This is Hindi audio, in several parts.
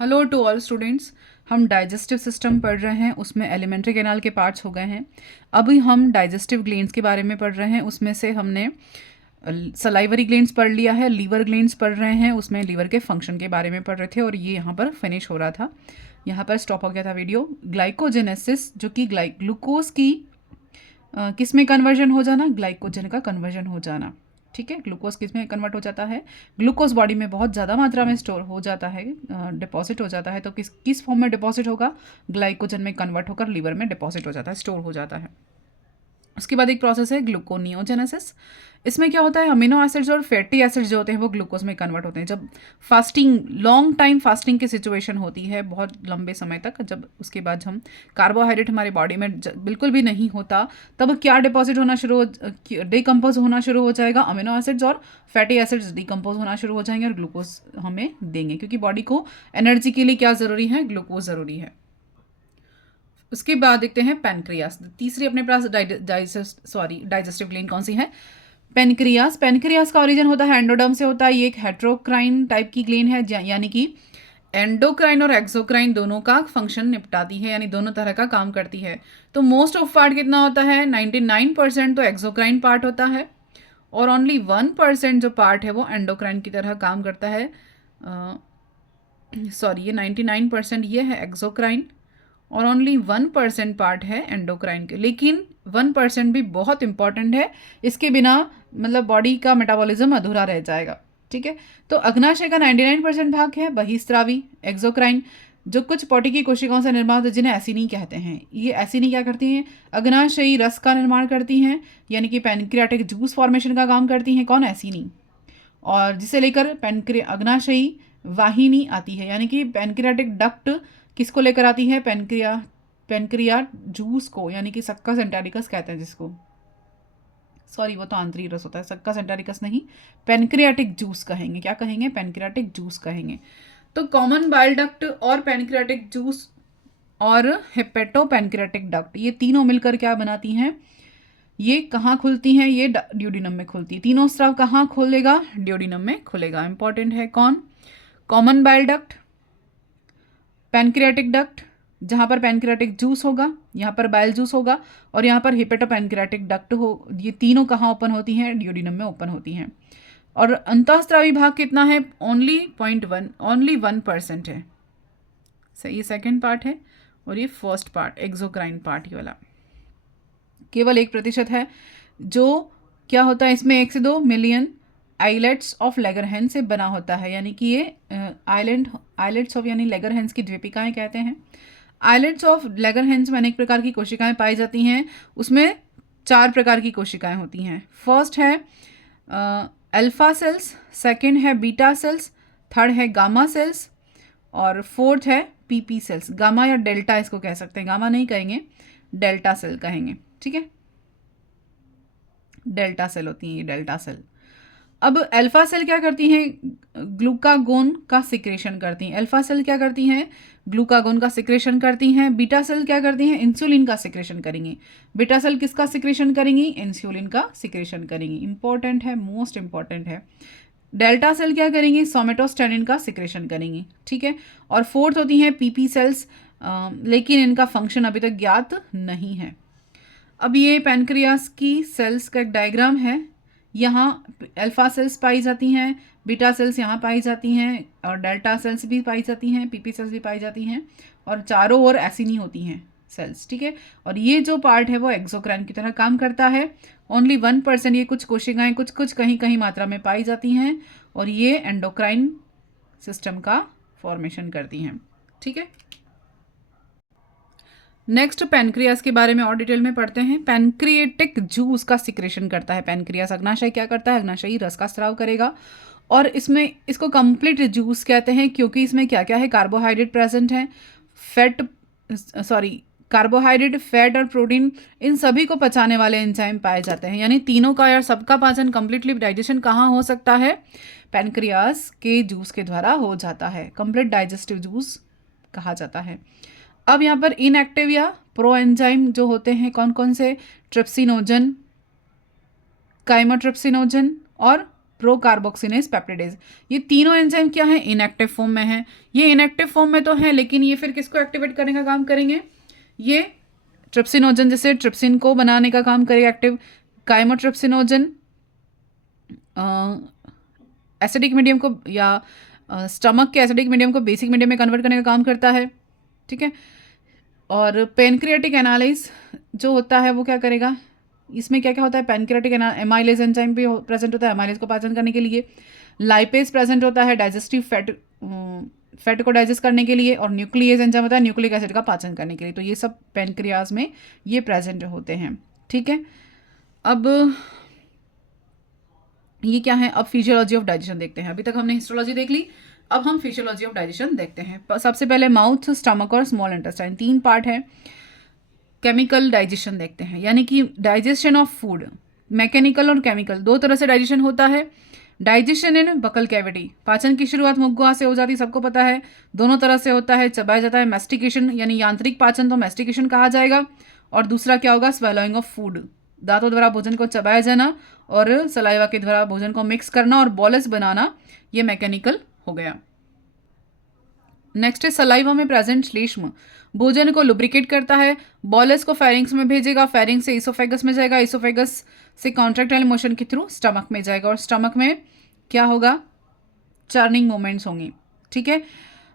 Hello to all students. हम डाइजेस्टिव सिस्टम पढ़ रहे हैं, उसमें एलिमेंट्री कैनाल के पार्ट्स हो गए हैं। अभी हम डाइजेस्टिव ग्लैंड्स के बारे में पढ़ रहे हैं। उसमें से हमने सलाइवरी ग्लैंड्स पढ़ लिया है, लीवर ग्लैंड्स पढ़ रहे हैं, उसमें लीवर के फंक्शन के बारे में पढ़ रहे थे और ये यहाँ पर फिनिश हो रहा था। यहाँ पर स्टॉप हो गया था वीडियो। ग्लाइकोजेनेसिस जो कि ग्लूकोज की किस में कन्वर्जन हो जाना, ग्लाइकोजन का कन्वर्जन हो जाना। ठीक है, ग्लूकोज किस में कन्वर्ट हो जाता है, ग्लूकोज बॉडी में बहुत ज़्यादा मात्रा में स्टोर हो जाता है, डिपॉजिट हो जाता है। तो किस किस फॉर्म में डिपॉजिट होगा, ग्लाइकोजन में कन्वर्ट होकर लीवर में डिपॉजिट हो जाता है, स्टोर हो जाता है। उसके बाद एक प्रोसेस है ग्लूकोनियोजेनेसिस। इसमें क्या होता है, अमीनो एसिड्स और फैटी एसिड्स जो होते हैं वो ग्लूकोज में कन्वर्ट होते हैं। जब फास्टिंग, लॉन्ग टाइम फास्टिंग की सिचुएशन होती है, बहुत लंबे समय तक, जब उसके बाद हम कार्बोहाइड्रेट हमारे बॉडी में बिल्कुल भी नहीं होता, तब क्या डिपॉजिट होना शुरू हो, डिकम्पोज होना शुरू हो जाएगा। अमीनो एसिड्स और फैटी एसिड्स डिकम्पोज होना शुरू हो जाएंगे और ग्लूकोज हमें देंगे, क्योंकि बॉडी को एनर्जी के लिए क्या ज़रूरी है, ग्लूकोज ज़रूरी है। उसके बाद देखते हैं पैनक्रियास। तीसरी अपने पास डाइजेस्टिव ग्लैंड कौन सी है, पेनक्रियास। पेनक्रियास का ओरिजिन होता है एंडोडर्म से होता है। ये एक हेट्रोक्राइन टाइप की ग्लैंड है, यानी कि एंडोक्राइन और एक्सोक्राइन दोनों का फंक्शन निपटाती है, यानी दोनों तरह का काम करती है। तो मोस्ट ऑफ पार्ट कितना होता है, 99% तो एक्सोक्राइन पार्ट होता है और ओनली 1% जो पार्ट है वो एंडोक्राइन की तरह काम करता है। सॉरी, ये 99% ये है एक्सोक्राइन और ओनली 1% पार्ट है एंडोक्राइन के। लेकिन 1% भी बहुत इंपॉर्टेंट है, इसके बिना मतलब बॉडी का मेटाबॉलिज्म अधूरा रह जाएगा। ठीक है, तो अग्नाशय का 99% भाग है बहिस्रावी एक्सोक्राइन, जो कुछ पौटी की कोशिकाओं से निर्माण होता है, जिन्हें एसिनी कहते हैं। ये एसिनी क्या करती हैं, अग्नाशयी रस का निर्माण करती हैं, यानी कि पैनक्रियाटिक जूस फॉर्मेशन का काम करती हैं। कौन, एसिनी। और जिसे लेकर अग्नाशयी वाहिनी आती है, यानी कि पैनक्रियाटिक डक्ट किसको लेकर आती है, पेनक्रिया जूस को, यानी कि सक्का सेंटारिकस कहते हैं जिसको। सॉरी, वो तो आंतरिक रस होता है, सक्का सेंटारिकस नहीं, पेनक्रियाटिक जूस कहेंगे। क्या कहेंगे, पेनक्रियाटिक जूस कहेंगे। तो कॉमन बाइल डक्ट और पेनक्रियाटिक जूस और हेपेटो पेनक्रियाटिक डक्ट, ये तीनों मिलकर क्या बनाती हैं, ये कहाँ खुलती हैं, ये ड्यूडिनम में खुलती है। तीनों स्राव कहाँ खोलेगा, ड्यूडिनम में खुलेगा। इंपॉर्टेंट है कौन, common bile duct, pancreatic duct जहाँ पर पैनक्रियाटिक जूस होगा, यहाँ पर बाइल जूस होगा, और यहाँ पर हिपेटो पैनक्रियाटिक डक्ट हो। ये तीनों कहाँ ओपन होती हैं, ड्यूडिनम में ओपन होती हैं। और अंतःस्रावी भाग कितना है, ओनली 0.1, ओनली 1% है। सही, ये सेकेंड पार्ट है और ये फर्स्ट पार्ट एक्सोक्राइन पार्ट, ये वाला केवल 1% है। जो क्या होता है इसमें, 1 से 2 मिलियन आइलेट्स ऑफ लेगरहेंस से बना होता है, यानी कि ये आइलेट्स ऑफ यानी लेगरहेंस की द्वीपिकाएं कहते हैं। आइलेट्स ऑफ लेगरहेंस में अनेक प्रकार की कोशिकाएं पाई जाती हैं। उसमें 4 प्रकार की कोशिकाएं होती हैं। फर्स्ट है अल्फा सेल्स, सेकंड है बीटा सेल्स, थर्ड है गामा सेल्स और फोर्थ है पीपी सेल्स। गामा या डेल्टा इसको कह सकते हैं, गामा नहीं कहेंगे, डेल्टा सेल कहेंगे। ठीक है, डेल्टा सेल होती है ये, डेल्टा सेल। अब अल्फा सेल क्या करती हैं, ग्लूकागोन का सिक्रेशन करती हैं। अल्फा सेल क्या करती हैं, ग्लूकागोन का सिक्रेशन करती हैं। बीटा सेल क्या करती हैं, इंसुलिन का सिक्रेशन करेंगी। बीटा सेल किसका सिक्रेशन करेंगी, इंसुलिन का सिक्रेशन करेंगी। इंपॉर्टेंट है, मोस्ट इंपॉर्टेंट है। डेल्टा सेल क्या करेंगी, सोमेटोस्टेनिन का सिक्रेशन करेंगी। ठीक है, और फोर्थ होती हैं पीपी सेल्स, लेकिन इनका फंक्शन अभी तक ज्ञात नहीं है। अब ये पैनक्रियास की सेल्स का एक डायग्राम है। यहाँ अल्फा सेल्स पाई जाती हैं, बीटा सेल्स यहाँ पाई जाती हैं और डेल्टा सेल्स भी पाई जाती हैं, पीपी सेल्स भी पाई जाती हैं और चारों ओर एसिनी होती हैं सेल्स। ठीक है, और ये जो पार्ट है वो एक्सोक्राइन की तरह काम करता है। ओनली 1% ये कुछ कोशिकाएं कुछ कुछ कहीं कहीं मात्रा में पाई जाती हैं और ये एंडोक्राइन सिस्टम का फॉर्मेशन करती हैं। ठीक है, नेक्स्ट पैनक्रियास के बारे में और डिटेल में पढ़ते हैं। पैनक्रिएटिक जूस का सिक्रेशन करता है पैनक्रियास। अग्नाशय क्या करता है, अग्नाशयी रस का स्राव करेगा और इसमें इसको कंप्लीट जूस कहते हैं, क्योंकि इसमें क्या क्या है, कार्बोहाइड्रेट प्रेजेंट है, कार्बोहाइड्रेट, फैट और प्रोटीन, इन सभी को पचाने वाले एंजाइम पाए जाते हैं। यानी तीनों का या सबका पाचन कंप्लीटली डाइजेशन कहाँ हो सकता है, पैनक्रियास के जूस के द्वारा हो जाता है। कंप्लीट डाइजेस्टिव जूस कहा जाता है। अब यहाँ पर इनएक्टिव या प्रो एंजाइम जो होते हैं कौन कौन से, ट्रिप्सिनोजन, काइमोट्रिप्सिनोजन और प्रोकार्बोक्सिलेज पेप्टिडेज। ये तीनों एंजाइम क्या है, इनएक्टिव फॉर्म में है। ये इनएक्टिव फॉर्म में तो है, लेकिन ये फिर किसको एक्टिवेट करने का काम करेंगे, ये ट्रिप्सिनोजन, जैसे ट्रिप्सिन को बनाने का काम करेगा एक्टिव। काइमोट्रिप्सिनोजन एसिडिक मीडियम को या स्टमक के एसिडिक मीडियम को बेसिक मीडियम में कन्वर्ट करने का काम करता है, ठीक है। और पेनक्रियाटिक एनालाइज जो होता है वो क्या करेगा, इसमें क्या क्या होता है, पेनक्रियाटिक एमाइलेज एंजाइम भी प्रेजेंट होता है एमाइलेज को पाचन करने के लिए। लाइपेज प्रेजेंट होता है डाइजेस्टिव फैट को डाइजेस्ट करने के लिए। और न्यूक्लियस एंजाइम होता है न्यूक्लिक एसिड का पाचन करने के लिए। तो ये सब पेनक्रियाज में ये प्रेजेंट होते हैं, ठीक है। अब ये क्या है, अब फिजियोलॉजी ऑफ डाइजेशन देखते हैं। अभी तक हमने हिस्टोलॉजी देख ली, अब हम फिजियोलॉजी ऑफ डाइजेशन देखते हैं। सबसे पहले माउथ, स्टमक और स्मॉल इंटेस्टाइन, 3 पार्ट है। केमिकल डाइजेशन देखते हैं, यानी कि डाइजेशन ऑफ फूड, मैकेनिकल और केमिकल, 2 तरह से डाइजेशन होता है। डाइजेशन इन बकल कैविटी, पाचन की शुरुआत मुख गुहा से हो जाती है, सबको पता है। दोनों तरह से होता है, चबाया जाता है। मैस्टिकेशन यानी यांत्रिक पाचन, तो मैस्टिकेशन कहा जाएगा। और दूसरा क्या होगा, स्वेलोइंग ऑफ फूड, दांतों द्वारा भोजन को चबाया जाना और सलाइवा के द्वारा भोजन को मिक्स करना और बॉलस बनाना, ये मैकेनिकल हो गया। नेक्स्ट है सलाइवा में प्रेजेंट श्लेष्म, भोजन को लुब्रिकेट करता है। बॉलस को फेरिंग्स में भेजेगा, फेरिंग्स से इसोफेगस में जाएगा, इसोफेगस से कॉन्ट्रैक्टाइल मोशन के थ्रू स्टमक में जाएगा। और स्टमक में क्या होगा, चर्निंग मूवमेंट्स होंगी, ठीक है।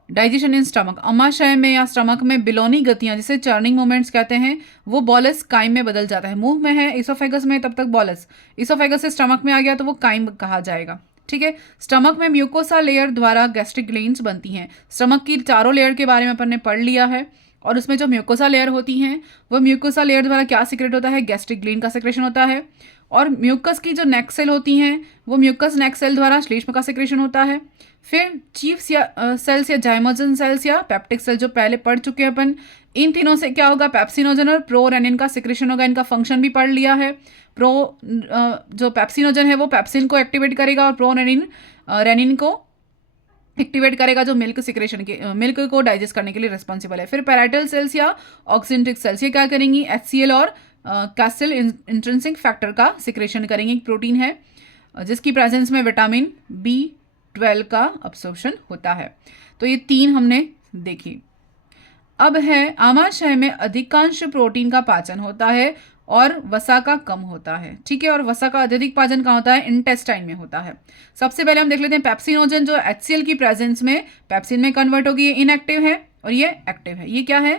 डाइजेशन इन स्टमक, अमाशय में या स्टमक में बिलोनी गतियां जिसे चर्निंग मूवमेंट्स कहते हैं, वो बॉलस काइम में बदल जाता है। मुंह में है, इसोफेगस में, तब तक बॉलस, इसोफेगस से स्टमक में आ गया तो वो काइम कहा जाएगा, ठीक है। स्टमक में म्यूकोसा लेयर द्वारा गैस्ट्रिक ग्लैंड्स बनती हैं। स्टमक की चारों लेयर के बारे में अपन ने पढ़ लिया है। और उसमें जो म्यूकोसा लेयर होती हैं, वो म्यूकोसा लेयर द्वारा क्या सिक्रेट होता है, गैस्ट्रिक ग्लैंड का सिक्रेशन होता है। और म्यूकस की जो नेक सेल होती हैं, वो म्यूकस नेक सेल द्वारा श्लेष्म का सिक्रेशन होता है। फिर चीफ्स या सेल्स या जाइमोजन सेल्स या पेप्टिक सेल जो पहले पढ़ चुके हैं अपन, इन तीनों से क्या होगा, पेप्सिनोजन और प्रोरेनिन का सिक्रेशन होगा। इनका फंक्शन भी पढ़ लिया है। जो पेप्सिनोजन है वो पेप्सिन को एक्टिवेट करेगा और प्रोरेनिन रेनिन को एक्टिवेट करेगा, जो मिल्क सिक्रेशन के मिल्क को डाइजेस्ट करने के लिए रिस्पॉन्सिबल है। फिर पैराइटल सेल्स या ऑक्सिंट्रिक सेल्स, ये क्या करेंगी, HCl और कैसल इंट्रिंसिक फैक्टर का सिक्रेशन करेंगे। एक प्रोटीन है जिसकी प्रेजेंस में विटामिन B12 का अब्सॉर्प्शन होता है। तो ये 3 हमने देखी। अब है आमाशय में अधिकांश प्रोटीन का पाचन होता है और वसा का कम होता है, ठीक है। और वसा का अत्यधिक पाचन कहाँ होता है, इंटेस्टाइन में होता है। सबसे पहले हम देख लेते हैं पेप्सिनोजन, जो HCl की प्रेजेंस में पेप्सिन में कन्वर्ट होगी, ये इनएक्टिव है और ये एक्टिव है। ये क्या है,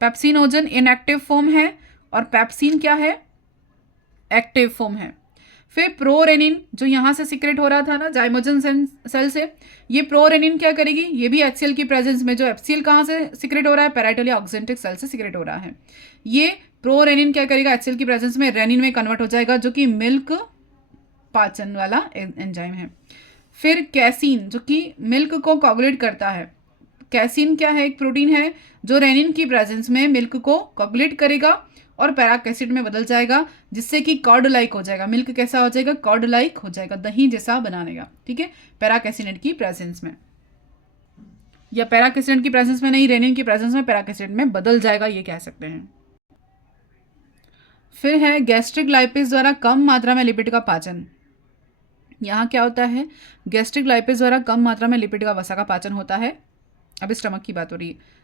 पेप्सिनोजन इनएक्टिव फॉर्म है और पेप्सिन क्या है, एक्टिव फॉर्म है। फिर प्रोरेनिन जो यहाँ से सिक्रेट हो रहा था ना जाइमोजन सेल से, ये प्रोरेनिन क्या करेगी, ये भी HCl की प्रेजेंस में, जो HCl कहाँ से सिक्रेट हो रहा है, पैराइटल या ऑक्जेंटिक सेल से सिक्रेट हो रहा है। ये प्रोरेनिन क्या करेगा, HCl की प्रेजेंस में रेनिन में कन्वर्ट हो जाएगा, जो कि मिल्क पाचन वाला एंजाइम है। फिर कैसीन जो कि मिल्क को कोगुलेट करता है। कैसीन क्या है, एक प्रोटीन है जो रेनिन की प्रेजेंस में मिल्क को कोगुलेट करेगा और पैराक एसिड में बदल जाएगा, जिससे कि कर्ड लाइक हो जाएगा। मिल्क कैसा हो जाएगा, कर्ड लाइक हो जाएगा, दही जैसा बनाने का, ठीक है, पैराक एसिड की प्रेजेंस में, या पैराक एसिड की प्रेजेंस में नहीं, रेनिन की प्रेजेंस में पैराक एसिड में बदल जाएगा, ये कह सकते हैं। फिर है गैस्ट्रिक लाइपेज द्वारा कम मात्रा में लिपिड का पाचन। यहाँ क्या होता है, गैस्ट्रिक लाइपेज द्वारा कम मात्रा में लिपिड का वसा का पाचन होता है। अब स्टमक की बात हो रही है।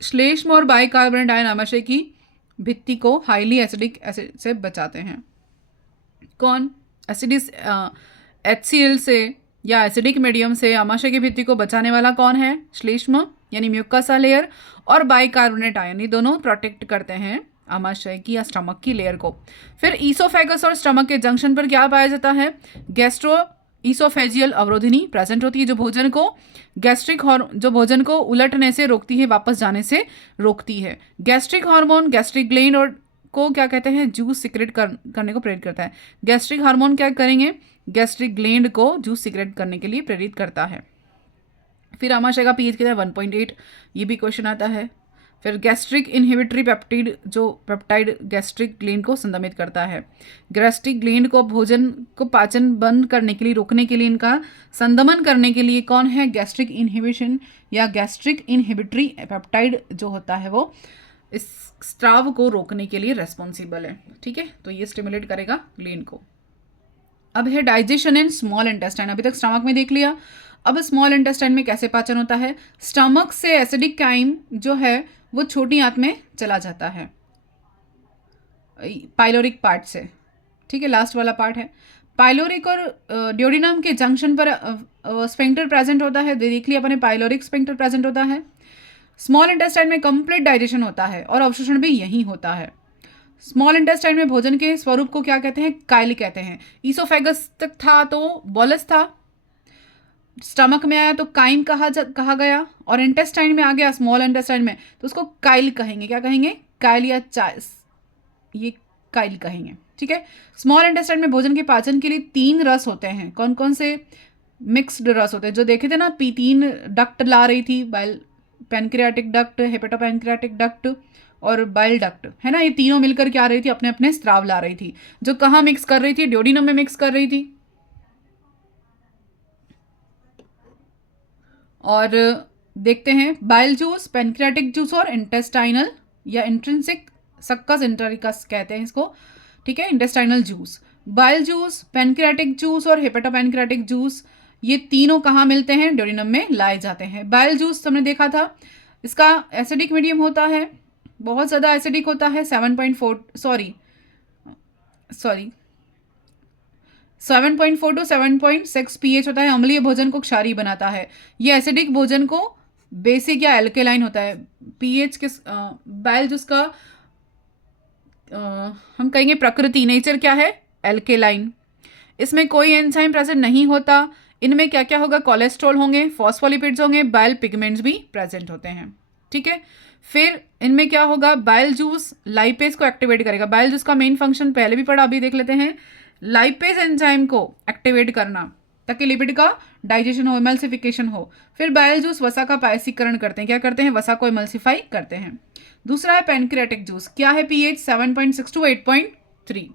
श्लेष्म और बाइकार्बोनेट आयन आमाशय की भित्ति को हाईली एसिडिक एसिड से बचाते हैं। कौन, एसिडिस HCl से या एसिडिक मीडियम से आमाशय की भित्ति को बचाने वाला कौन है, श्लेष्म यानी म्यूकसा लेयर और बाइकार्बोनेट आयन, ये दोनों प्रोटेक्ट करते हैं आमाशय की या स्टमक की लेयर को। फिर ईसोफेगस और स्टमक के जंक्शन पर क्या पाया जाता है, गैस्ट्रो ईसोफेजियल अवरोधिनी प्रेजेंट होती है, जो भोजन को उलटने से रोकती है, वापस जाने से रोकती है। गैस्ट्रिक हार्मोन गैस्ट्रिक ग्लैंड और को क्या कहते हैं, जूस सिक्रेट करने को प्रेरित करता है। गैस्ट्रिक हार्मोन क्या करेंगे, गैस्ट्रिक ग्लैंड को जूस सिक्रेट करने के लिए प्रेरित करता है। फिर आमाशय का pH कितना है, 1.8, ये भी क्वेश्चन आता है। फिर गैस्ट्रिक इनहिबिटरी पेप्टाइड, जो पेप्टाइड गैस्ट्रिक ग्लैंड को संदमित करता है। गैस्ट्रिक ग्लैंड को भोजन को पाचन बंद करने के लिए, रोकने के लिए, इनका संदमन करने के लिए कौन है, गैस्ट्रिक इनहिबिशन या गैस्ट्रिक इनहिबिटरी पेप्टाइड जो होता है वो इस स्त्राव को रोकने के लिए रेस्पॉन्सिबल है, ठीक है। तो ये स्टिमुलेट करेगा ग्लैंड को। अब है डाइजेशन इन स्मॉल इंटेस्टाइन। अभी तक स्टमक में देख लिया, अब स्मॉल इंटेस्टाइन में कैसे पाचन होता है। स्टमक से एसिडिक काइम जो है वो छोटी आंत में चला जाता है पाइलोरिक पार्ट से, ठीक है, लास्ट वाला पार्ट है। पाइलोरिक और ड्यूोडेनम के जंक्शन पर स्फिंक्टर प्रेजेंट होता है, देख लिया अपने, पाइलोरिक स्फिंक्टर प्रेजेंट होता है। स्मॉल इंटेस्टाइन में कंप्लीट डाइजेशन होता है और अवशोषण भी यही होता है। स्मॉल इंटेस्टाइन में भोजन के स्वरूप को क्या कहते हैं, काइल कहते हैं। ईसोफेगस तक था तो बॉलस था, स्टमक में आया तो काइम कहा गया, और इंटेस्टाइन में आ गया स्मॉल इंटेस्टाइन में तो उसको काइल कहेंगे। क्या कहेंगे, काइल या चाइस, ये काइल कहेंगे, ठीक है। स्मॉल इंटेस्टाइन में भोजन के पाचन के लिए 3 रस होते हैं। कौन कौन से, मिक्स्ड रस होते हैं, जो देखे थे ना, 3 डक्ट ला रही थी, बाइल पैनक्रियाटिक डक्ट, हेपेटोपैनक्रियाटिक डक्ट और बाइल डक्ट, है ना। ये तीनों मिलकर क्या आ रही थी, अपने अपने स्राव ला रही थी, जो कहाँ मिक्स कर रही थी, ड्यूोडेनम में मिक्स कर रही थी। और देखते हैं बाइल जूस, पैनक्रियाटिक जूस और इंटेस्टाइनल या इंट्रिंसिक सक्कस इंटरिकस कहते हैं इसको, ठीक है, intestinal juice. Bile juice, pancreatic juice और हेपेटोपैनक्रियाटिक जूस, ये तीनों कहाँ मिलते हैं, ड्यूोडेनम में लाए जाते हैं। बाइल जूस हमने देखा था, इसका एसिडिक मीडियम होता है, बहुत ज़्यादा एसिडिक होता है, 7.4 टू 7.6 pH होता है। अम्लीय भोजन को क्षारीय बनाता है। ये एसिडिक भोजन को बेसिक या एल्केलाइन होता है। pH किस, बाइल जूस का हम कहेंगे प्रकृति, नेचर क्या है, एल्केलाइन। इसमें कोई एंजाइम प्रेजेंट नहीं होता। इनमें क्या क्या होगा, कोलेस्ट्रॉल होंगे, फॉस्फोलिपिड्स होंगे, बाइल पिगमेंट्स भी प्रेजेंट होते हैं, ठीक है। फिर इनमें क्या होगा, बाइल जूस लाइपेज को एक्टिवेट करेगा। बाइल जूस का मेन फंक्शन पहले भी पढ़ा, अभी देख लेते हैं, लाइपेज एंजाइम को एक्टिवेट करना ताकि लिपिड का डाइजेशन हो, एमल्सिफिकेशन हो। फिर बाइल जूस वसा का पायसीकरण करते हैं, क्या करते हैं, वसा को एमल्सिफाई करते हैं। दूसरा है पैनक्रियाटिक जूस, क्या है, pH 7.6 टू 8.3,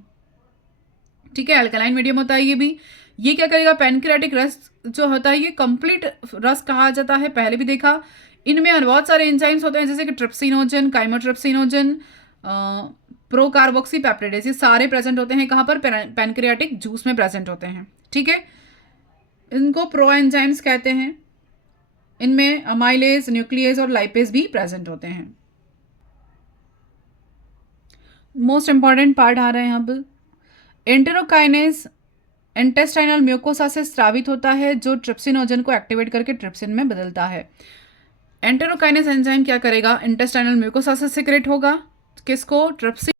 ठीक है, अल्कलाइन मीडियम होता है ये भी। ये क्या करेगा, पैनक्रियाटिक रस जो होता है ये कंप्लीट रस कहा जाता है, पहले भी देखा। इनमें बहुत सारे एंजाइम्स होते हैं जैसे कि ट्रिप्सिनोजन, काइमोट्रिप्सिनोजन, प्रोकार्बोक्सी पेप्टिडेज, ये सारे प्रेजेंट होते हैं कहाँ पर, पैनक्रियाटिक जूस में प्रेजेंट होते हैं, ठीक है। इनको प्रो एंजाइम्स कहते हैं। इनमें अमाइलेज, न्यूक्लियस और लाइपेज भी प्रेजेंट होते हैं। मोस्ट इंपॉर्टेंट पार्ट आ रहे हैं अब। एंटेरोकाइनेज इंटेस्टाइनल म्यूकोसा से स्रावित होता है, जो ट्रिप्सिनोजन को एक्टिवेट करके ट्रिप्सिन में बदलता है। एंटेरोकाइनेज एंजाइम क्या करेगा, इंटेस्टाइनल म्यूकोसा से सिक्रेट होगा, किसको, ट्रिप्सिन